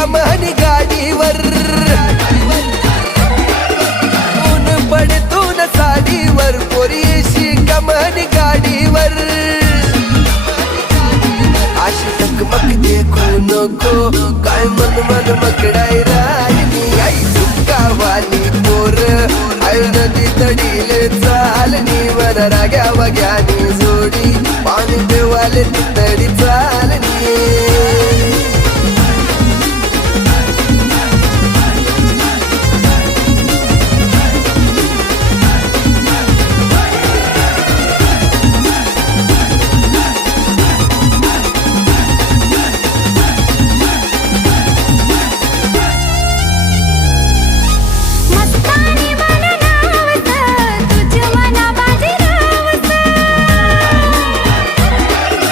कमानी गाडीवर ऊन पडतून साडीवर पोरीशी कमानी गाडीवर अशी टकमक देखू नको काय मन मन मकडाय राहिली आई झुमकावाली पोर आय नदी तडीले चालनी मन राग्या वग्यानी जोडी पाणी पेवाले तडी